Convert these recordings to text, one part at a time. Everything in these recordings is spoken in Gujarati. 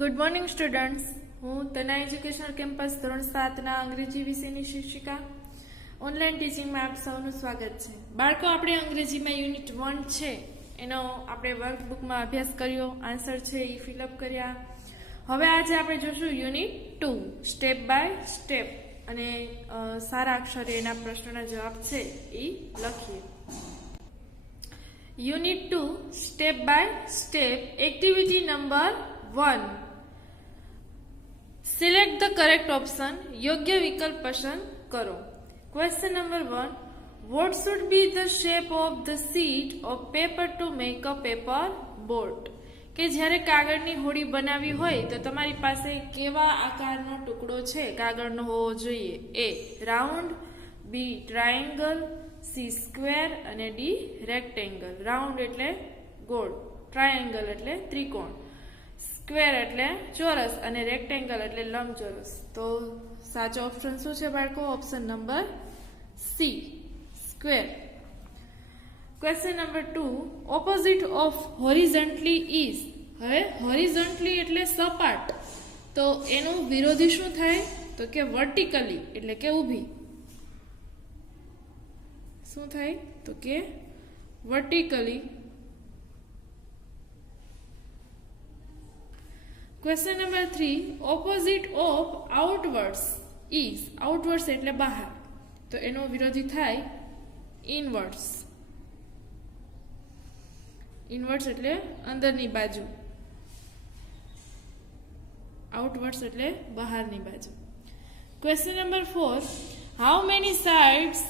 ગુડ મોર્નિંગ સ્ટુડન્ટ્સ હું તના એજ્યુકેશનલ કેમ્પસ ધોરણ સાતના અંગ્રેજી વિષયની શિક્ષિકા ઓનલાઈન ટીચિંગમાં આપ સૌનું સ્વાગત છે બાળકો આપણે અંગ્રેજીમાં યુનિટ વન છે એનો આપણે વર્કબુકમાં અભ્યાસ કર્યો આન્સર છે એ ફિલઅપ કર્યા હવે આજે આપણે જોશું unit two step by step અને સારા અક્ષરે એના પ્રશ્નના જવાબ છે એ લખીએ unit two step by step activity number one select the correct option યોગ્ય વિકલ્પ પસંદ કરો question number one what should be the shape of the sheet of paper to make a paper boat કે જ્યારે કાગળની હોડી બનાવી હોય તો તમારી પાસે કેવા આકારનો ટુકડો છે કાગળનો હોવો જોઈએ A round B triangle C square અને ડી રેક્ટેંગલ રાઉન્ડ એટલે ગોળ ટ્રાયેંગલ એટલે ત્રિકોણ સ્ક્વેર એટલે ચોરસ અને રેક્ટેંગલ એટલે લંબ ચોરસ તો સાચો ઓપ્શન શું છે બાળકો option number C square question number two opposite of horizontally is હવે હોરિઝન્ટલી એટલે સપાટ તો એનું વિરોધી શું થાય તો કે વર્ટિકલી એટલે કે ઊભી શું થાય તો કે vertically question number three opposite of outwards is outwards એટલે બહાર તો એનો વિરોધી થાય ઇનવર્ડ્સ ઇનવર્ડ્સ એટલે અંદરની બાજુ આઉટવર્ડ્સ એટલે બહારની બાજુ question number four how many sides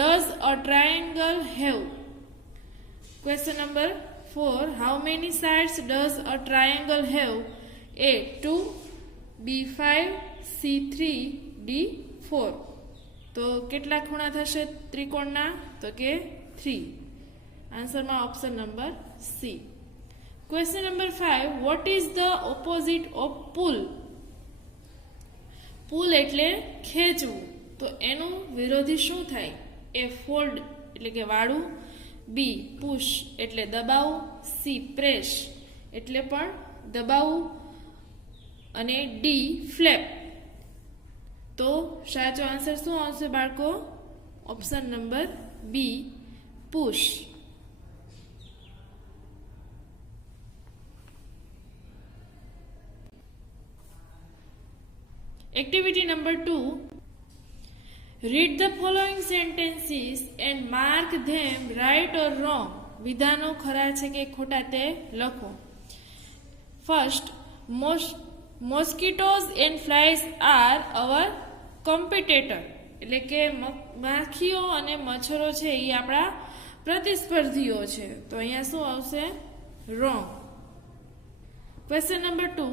does a triangle have question number four how many sides does a triangle have A two B five C three D four તો કેટલા ખૂણા થશે ત્રિકોણના તો કે થ્રી આન્સરમાં option number C question number five what is the opposite of pull pull એટલે ખેંચવું તો એનું વિરોધી શું થાય એ ફોલ્ડ એટલે કે વાળું બી પુશ એટલે દબાવવું સી પ્રેશ એટલે પણ દબાવવું અને ડી ફ્લેપ તો સાચો આન્સર શું આવશે બાળકો option number B push activity number two read the following sentences and mark them right or wrong વિધાનો ખરા છે કે ખોટા તે લખો first most mosquitoes and flies are our competitor એટલે કે માખીઓ અને મચ્છરો છે એ આપણા પ્રતિસ્પર્ધીઓ છે તો અહીંયા શું આવશે wrong question number two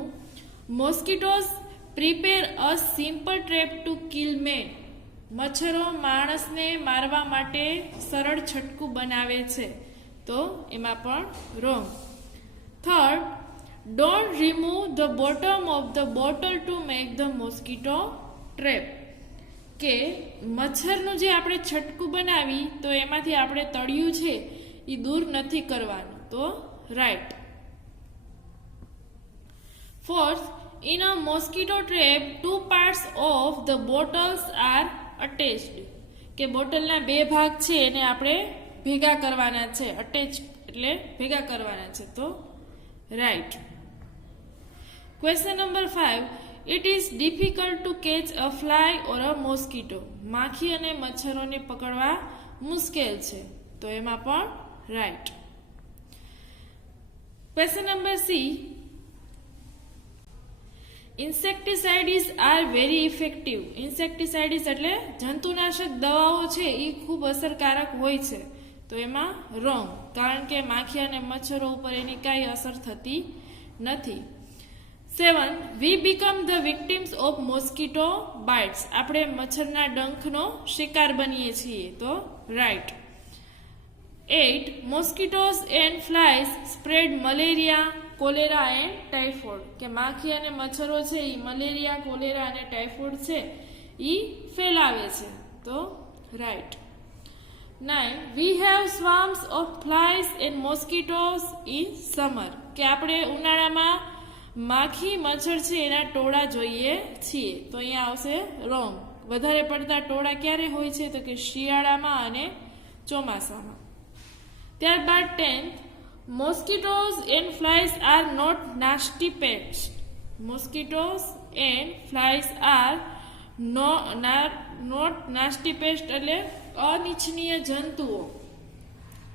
mosquitoes prepare a simple trap to kill men મચ્છરો માણસને મારવા માટે સરળ છટકું બનાવે છે તો એમાં પણ wrong third Don't remove the bottom of the bottle to make the mosquito trap કે મચ્છરનું જે આપણે છટકું બનાવી તો એમાંથી આપણે તળિયું છે એ દૂર નથી કરવાનું તો right fourth in a mosquito trap two parts of the bottles are attached કે બોટલના બે ભાગ છે એને આપણે ભેગા કરવાના છે અટેચ એટલે ભેગા કરવાના છે તો right question number five it is difficult to catch a fly or a mosquito માખી અને મચ્છરોને પકડવા મુશ્કેલ છે તો એમાં પણ right question number C insecticides are very effective insecticides એટલે જંતુનાશક દવાઓ છે એ ખૂબ અસરકારક હોય છે તો એમાં રોંગ કારણ કે માખી અને મચ્છરો ઉપર એની કાંઈ અસર થતી નથી seven we become the victims of mosquito bites આપણે મચ્છરના ડંખનો શિકાર બનીએ છીએ તો right eight mosquitoes and flies spread malaria cholera and typhoid કે માખી અને મચ્છરો છે એ મલેરિયા કોલેરા અને ટાઇફોઇડ છે એ ફેલાવે છે તો right nine we have swarms of flies and mosquitoes in summer કે આપણે ઉનાળામાં માખી મચ્છર છે એના ટોળા જોઈએ છીએ તો અહીંયા આવશે રોંગ વધારે પડતા ટોળા ક્યારે હોય છે તો કે શિયાળામાં અને ચોમાસામાં ત્યારબાદ tenth mosquitoes and flies are not nasty pets mosquitoes and flies are no not nasty pest એટલે અનિચ્છનીય જંતુઓ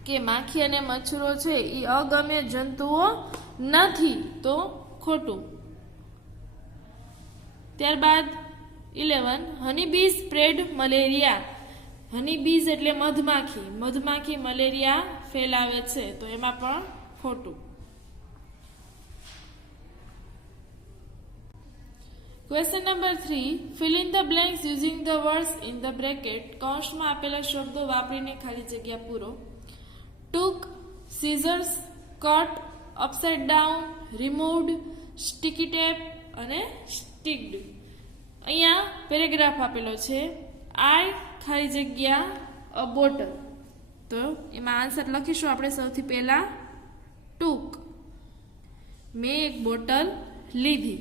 કે માખી અને મચ્છરો છે એ અગમ્ય જંતુઓ નથી તો ખોટું ત્યારબાદ eleven honeybee spread malaria honeybees એટલે મધમાખી મધમાખી મલેરિયા ફેલાવે છે તો એમાં પણ ખોટું question number three fill in the blanks using the words in the bracket કૌંસમાં આપેલા શબ્દો વાપરીને ખાલી જગ્યા પૂરો took scissors cut upside down removed sticky tape અને સ્ટીક્ડ અહીંયા પેરેગ્રાફ આપેલો છે આઈ ખાલી જગ્યા અ બોટલ તો એમાં આન્સર લખીશું આપણે સૌથી પહેલાં ટૂંક મેં એક બોટલ લીધી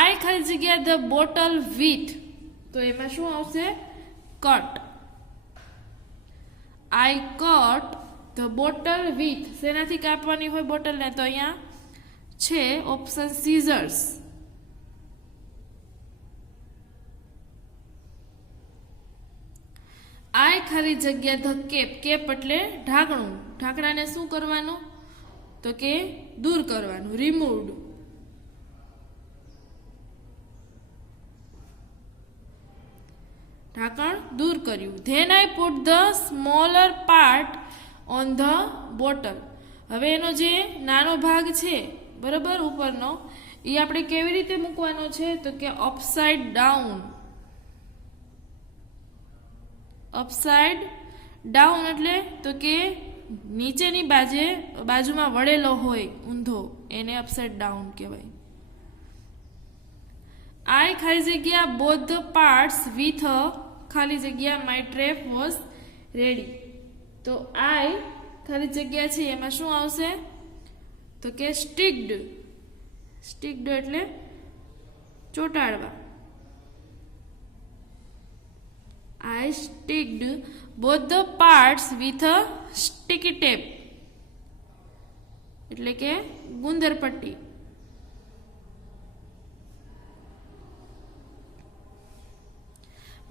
આઈ ખાલી જગ્યા ધ બોટલ વિથ તો એમાં શું આવશે cut I cut the bottle with શેનાથી કાપવાની હોય બોટલને તો અહીંયા છે ઓપ્શન સીઝર્સ આય ખાલી જગ્યા ધ કેપ કેપ એટલે ઢાંકણું ઢાંકણાને શું કરવાનું તો કે દૂર કરવાનું રિમૂવડ ઢાંકણ દૂર કર્યું then I put the smaller part on the bottle હવે એનો જે નાનો ભાગ છે બરાબર ઉપરનો એ આપણે કેવી રીતે મૂકવાનો છે તો કે અપસાઇડ ડાઉન અપસાઇડ ડાઉન એટલે તો કે નીચેની બાજે બાજુમાં વળેલો હોય ઊંધો એને અપસાઇડ ડાઉન કહેવાય આઈ ખાલી જગ્યા બોધ પાર્ટ્સ વિથ ખાલી જગ્યા માય ટ્રેપ વોઝ રેડી તો આઈ ખાલી જગ્યા છે એમાં શું આવશે તો કે સ્ટીકડ સ્ટીકડ એટલે ચોટાડવા આ sticked both the parts with a sticky tape એટલે કે ગુંદર પટ્ટી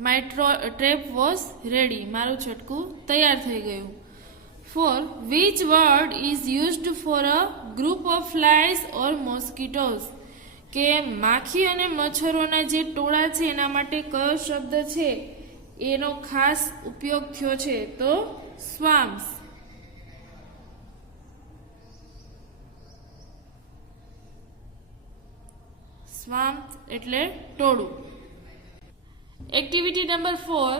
માય ટ્રેપ વોઝ રેડી મારું ચટકુ તૈયાર થઈ ગયું 4. Which word is used for a group of flies or mosquitoes? કે માખી અને મચ્છરોના જે ટોળા છે એના માટે કયો શબ્દ છે એનો ખાસ ઉપયોગ થયો છે તો સ્વામ્સ સ્વામ્સ એટલે ટોળું activity number four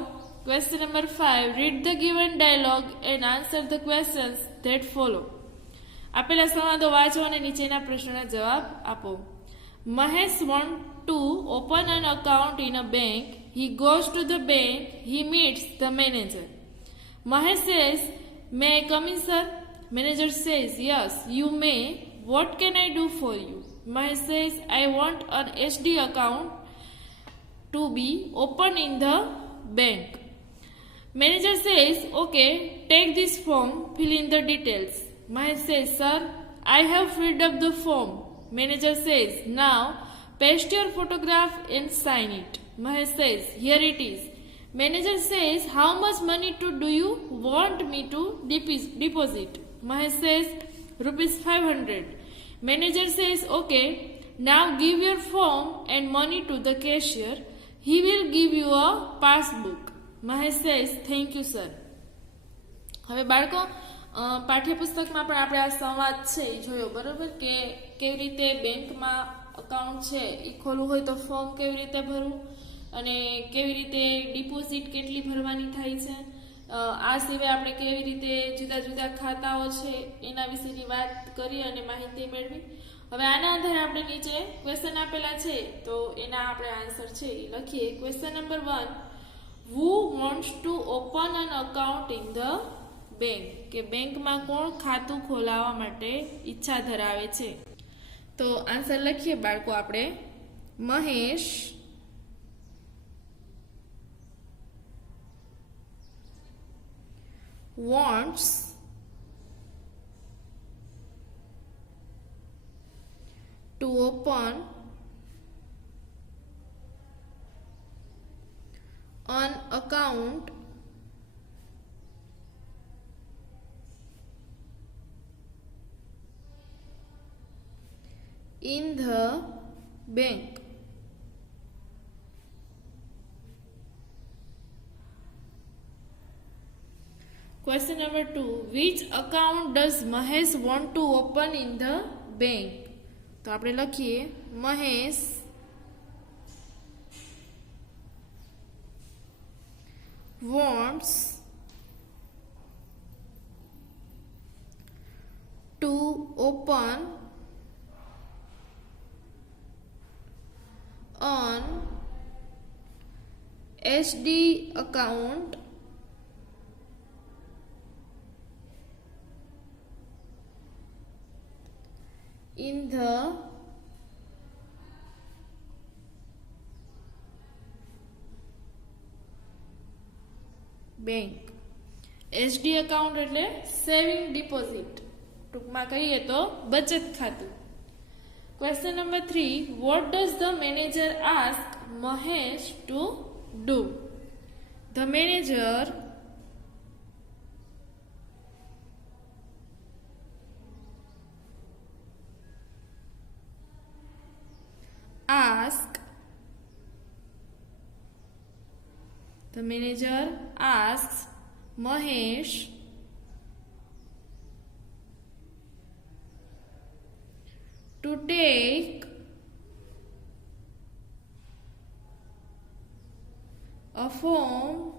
Question number 5. Read the given dialogue and answer the questions that follow. આપેલા સંવાદો વાંચો અને નીચેના પ્રશ્નોના જવાબ આપો Mahesh want to open an account in a bank he goes to the bank he meets the manager Mahesh says may come in sir manager says yes you may what can I do for you Mahesh says I want an SD account to be open in the bank Manager says, okay, take this form, fill in the details. Mahesh says, sir, I have filled up the form. Manager says, now paste your photograph and sign it. Mahesh says, here it is. Manager says, how much money to do you want me to deposit? Mahesh says, rupees 500. Manager says, okay, now give your form and money to the cashier. He will give you a passbook. Mahesh says thank you sir હવે બાળકો પાઠ્યપુસ્તકમાં પણ આપણે આ સંવાદ છે એ જોયો બરાબર કે કેવી રીતે બેંકમાં અકાઉન્ટ છે એ ખોલવું હોય તો ફોર્મ કેવી રીતે ભરવું અને કેવી રીતે ડિપોઝિટ કેટલી ભરવાની થાય છે આ સિવાય આપણે કેવી રીતે જુદા જુદા ખાતાઓ છે એના વિશેની વાત કરી અને માહિતી મેળવી હવે આના આધારે આપણે નીચે ક્વેશ્ચન આપેલા છે તો એના આપણે આન્સર છે એ લખીએ question number one Who wants to open an account in the bank? કે બેંકમાં કોણ ખાતું ખોલાવવા માટે ઈચ્છા ધરાવે છે તો આન્સર લખીએ બાળકો આપણે Mahesh wants to open on account in the bank. Question number 2 which account does Mahesh want to open in the bank? તો આપણે લખીએ Mahesh wants to open on SD account in the bank SD account એટલે સેવિંગ ડિપોઝિટ ટૂંકમાં કહીએ તો બચત ખાતું question number three what does the manager ask Mahesh to do the manager The manager asks Mahesh, to take a form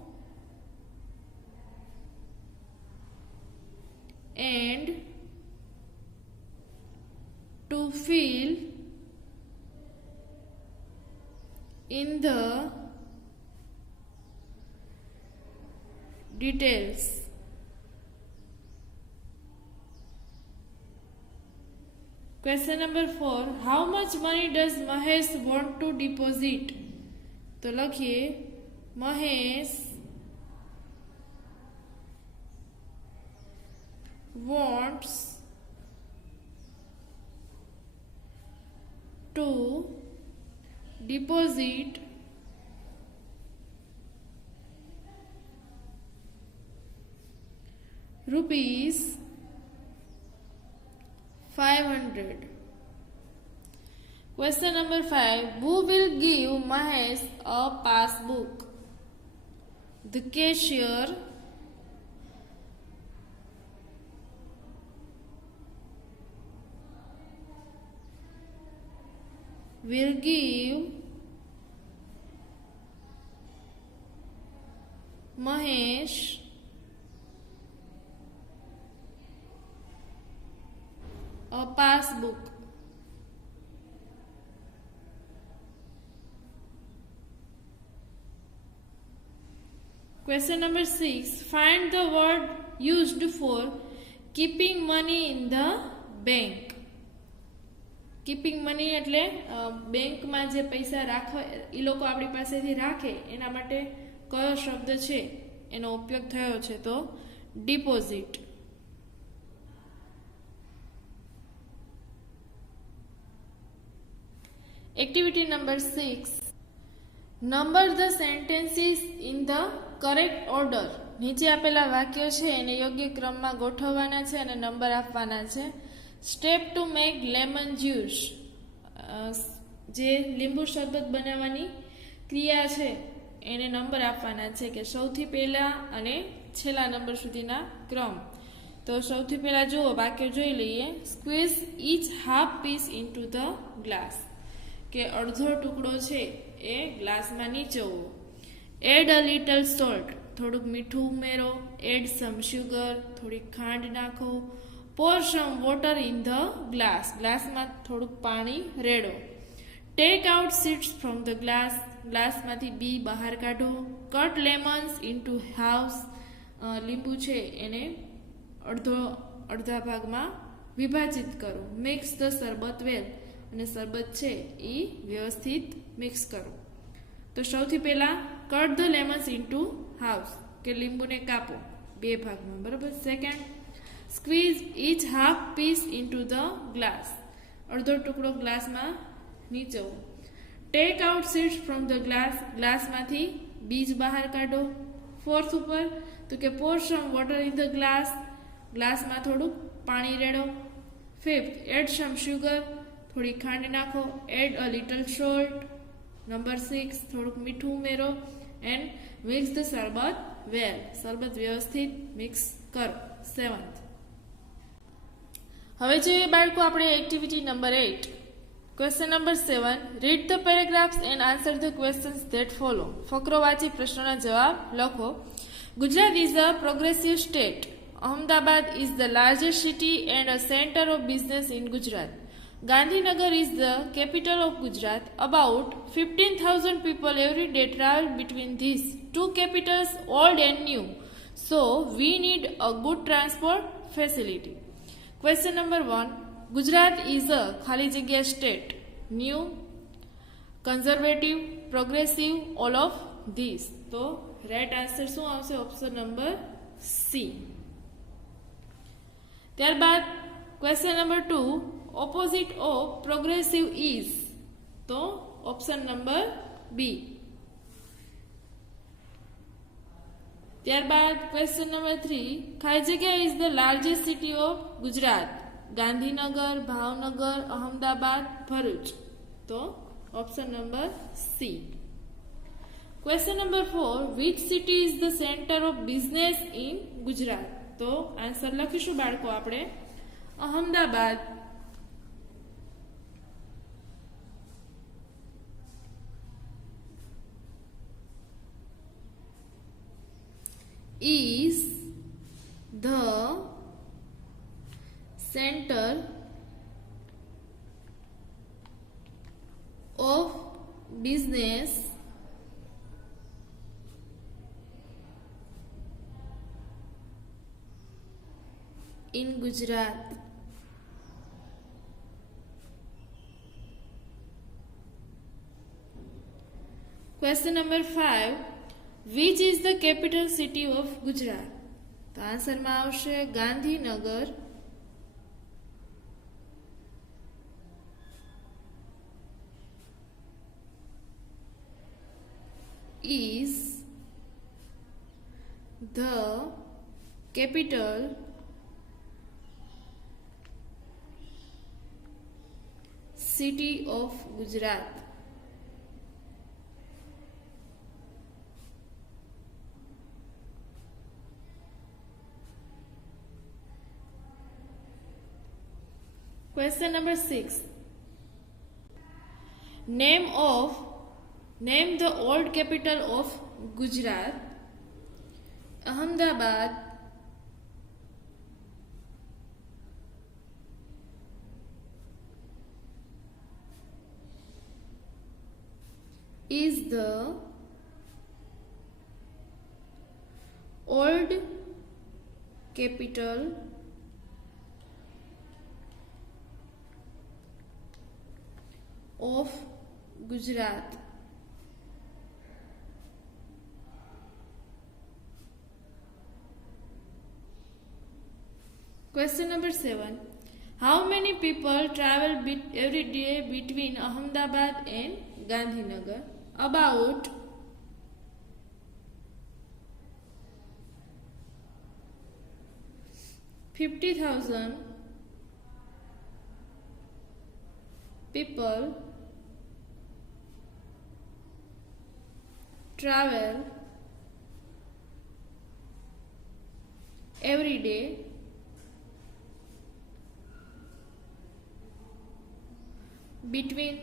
and to fill in the details question number four how much money does Mahesh want to deposit તો લખીએ Mahesh wants to deposit rupees 500. Question number 5. Who will give Mahesh a passbook? The cashier. will give Question number 6. Find the word used for keeping money in the bank. Keeping money એટલે બેંકમાં જે પૈસા રાખ એ લોકો આપણી પાસેથી રાખે એના માટે કયો શબ્દ છે એનો ઉપયોગ થયો છે તો deposit activity number six number the sentences in the correct order નીચે આપેલા વાક્યો છે એને યોગ્ય ક્રમમાં ગોઠવવાના છે અને નંબર આપવાના છે step to make lemon juice જે લીંબુ શરબત બનાવવાની ક્રિયા છે એને નંબર આપવાના છે કે સૌથી પહેલાં અને છેલ્લા નંબર સુધીના ક્રમ તો સૌથી પહેલાં જુઓ વાક્ય જોઈ લઈએ squeeze each half piece into the glass કે અડધો ટુકડો છે એ ગ્લાસમાં નીચોવો એડ અ લિટલ સોલ્ટ થોડુંક મીઠું ઉમેરો એડ સમ શુગર થોડી ખાંડ નાખો pour some water in the glass ગ્લાસમાં થોડુંક પાણી રેડો take out seeds from the glass ગ્લાસમાંથી બી બહાર કાઢો કટ લેમન્સ ઇન્ટુ હાઉસ લીંબુ છે એને અડધો અડધા ભાગમાં વિભાજિત કરો મિક્સ ધ શરબત વેલ અને શરબત છે એ વ્યવસ્થિત મિક્સ કરો તો સૌથી પહેલાં cut the lemons into halves કે લીંબુને કાપો બે ભાગમાં બરાબર second squeeze each half piece into the glass અડધો ટુકડો ગ્લાસમાં નીચવો take out seeds from the glass ગ્લાસમાંથી બીજ બહાર કાઢો ફોર્થ ઉપર તો કે pour some water in the glass ગ્લાસમાં થોડુંક પાણી રેડો ફિફ્થ એડ સમ સુગર થોડી ખાંડ નાખો add a little salt number six થોડુંક મીઠું ઉમેરો એન્ડ મિક્સ ધ શરબત વેલ શરબત વ્યવસ્થિત મિક્સ કરો સેવન્થ હવે જોઈએ બાળકો આપણે activity number eight question number seven read the paragraphs and answer the questions that follow ફકરો વાંચી પ્રશ્નોના જવાબ લખો Gujarat is a progressive state Ahmedabad is the largest city and a centre of business in Gujarat Gandhinagar is the capital of Gujarat. About 15,000 people every day travel between these two capitals, old and new. So, we need a good transport facility. Question number 1 Gujarat is a Khali Jagya state. New, conservative, progressive, all of these. So, right answer so, answer number C. There ત્યારબાદ question number two. Opposite of progressive is તો ઓપ્શન નંબર બી ત્યારબાદ ક્વેશ્ચન નંબર થ્રી જગ્યા is the largest city of Gujarat Gandhinagar Bhavnagar Ahmedabad Bharuch તો option number C question number four which city is the centre of business in Gujarat તો આન્સર લખીશું બાળકો આપણે Ahmedabad is the center of business in Gujarat. Question number 5 which is the capital city of Gujarat? Answer: answer में आवश्यक Gandhinagar is the capital city of Gujarat. Question number 6. Name of name the old capital of Gujarat. Ahmedabad is the old capital of gujarat Question number 7. How many people travel every day between Ahmedabad and Gandhinagar? About 50,000 people travel every day between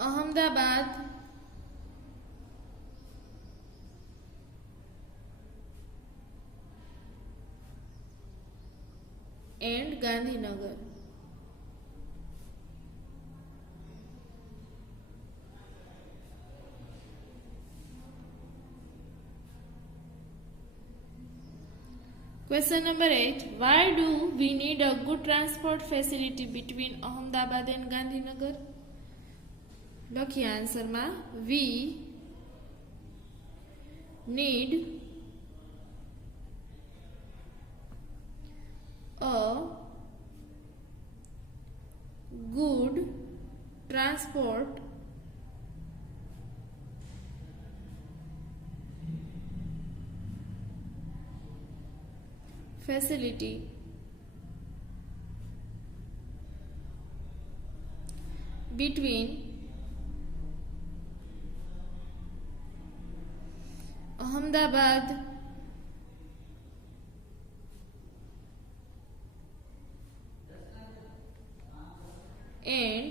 Ahmedabad and Gandhinagar. Question number 8. Why do we need a good transport facility between Ahmedabad and Gandhinagar? લખીએ આન્સરમાં we need a good transport facility between ahmedabad and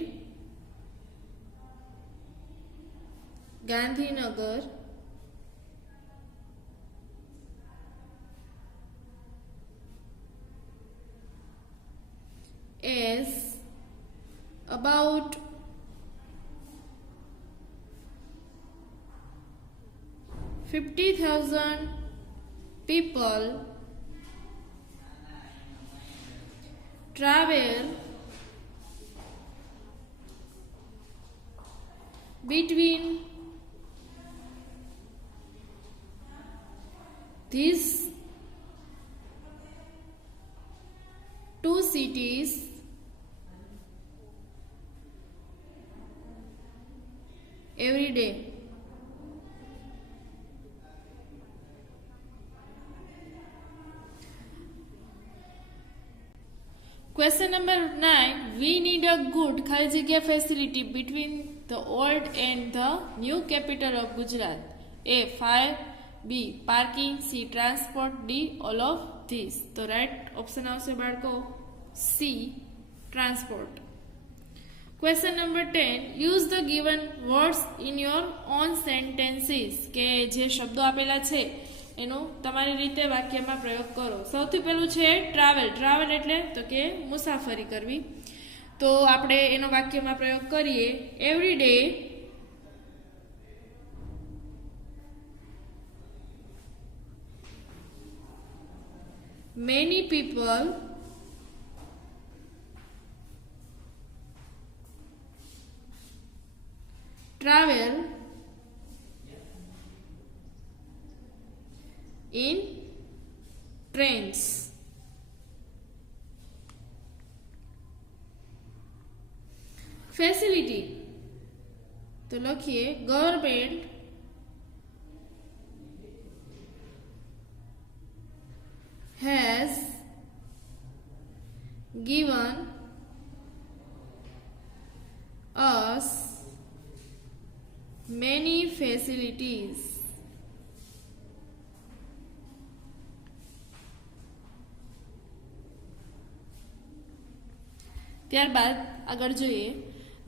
Gandhinagar about fifty thousand people travel between these two cities question number nine we need a good ખાલી જગ્યા facility between the old and the new capital of Gujarat A fire B parking C transport D all of this તો રાઇટ ઓપ્શન આવશે બાળકો C transport question number ten use the given words in your own sentences કે જે શબ્દો આપેલા છે એનો તમારી રીતે વાક્યમાં પ્રયોગ કરો સૌથી પહેલું છે ટ્રાવેલ ટ્રાવેલ એટલે તો કે મુસાફરી કરવી તો આપણે એનો વાક્યમાં પ્રયોગ કરીએ every day many people travel in trains. Facility. तो लखिए government has given us many facilities ત્યારબાદ આગળ જોઈએ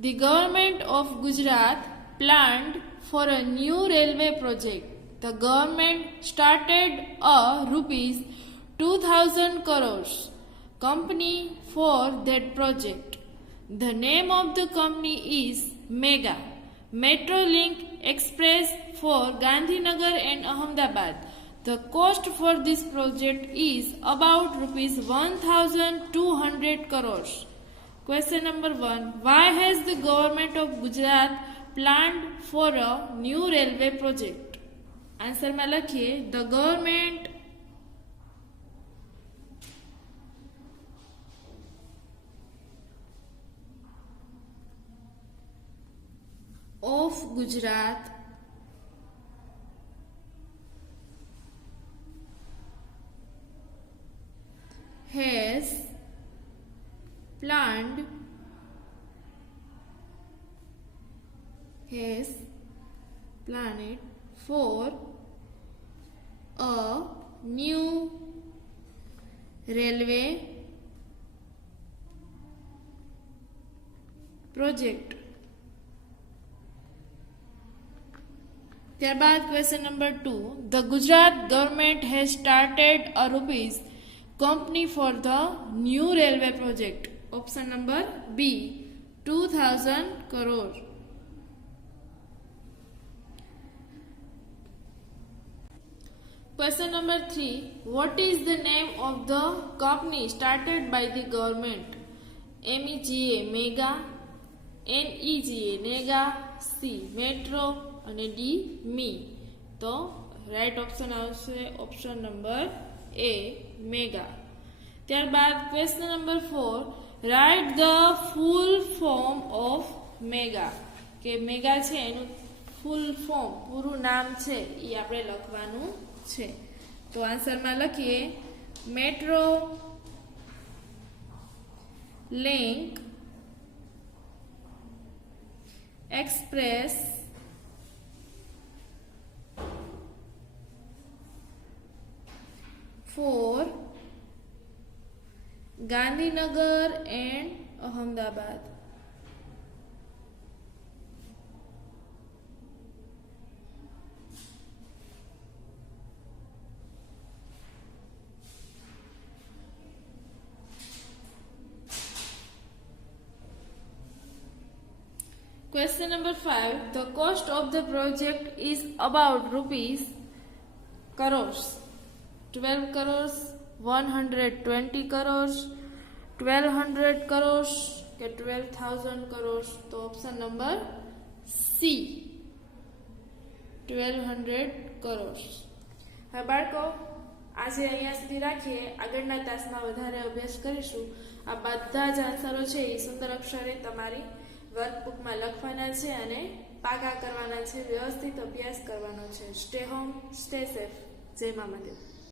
the government of Gujarat plant for a new railway project the government started a rupees two thousand crores company for that project the name of the company is mega metro link express for Gandhinagar and Ahmedabad The cost for this project is about rupees 1200 crores. Question number 1. Why has the government of Gujarat planned for a new railway project? Answer में The government of Gujarat plant his planet for a new railway project ત્યારબાદ question number two the Gujarat government has started a rupees company for the new railway project option number B two thousand crore Question number 3 What is the name of the company started by the government? MEGA Mega NEGA Nega C Metro અને D Me તો રાઈટ ઓપ્શન આવશે ઓપ્શન નંબર એ મેગા ત્યારબાદ question number four write the full form of mega કે મેગા છે એનું ફૂલ ફોર્મ પૂરું નામ છે એ આપણે લખવાનું છે તો આન્સરમાં લખીએ metro link express for Gandhinagar and Ahmedabad. Question number 5. The cost of the project is about rupees crores. 12 crores one hundred twenty crores twelve hundred crores કે ટ્વેલ્વ થાઉઝન્ડ કરોર્સ તો option number C twelve hundred crores હવે બાળકો આજે અહીંયા સુધી રાખીએ આગળના તાસમાં વધારે અભ્યાસ કરીશું આ બધા જ આન્સરો છે એ સુંદર અક્ષરે તમારી વર્કબુકમાં લખવાના છે અને પાકા કરવાના છે વ્યવસ્થિત અભ્યાસ કરવાનો છે સ્ટે હોમ સ્ટે સેફ જય મામાદેવ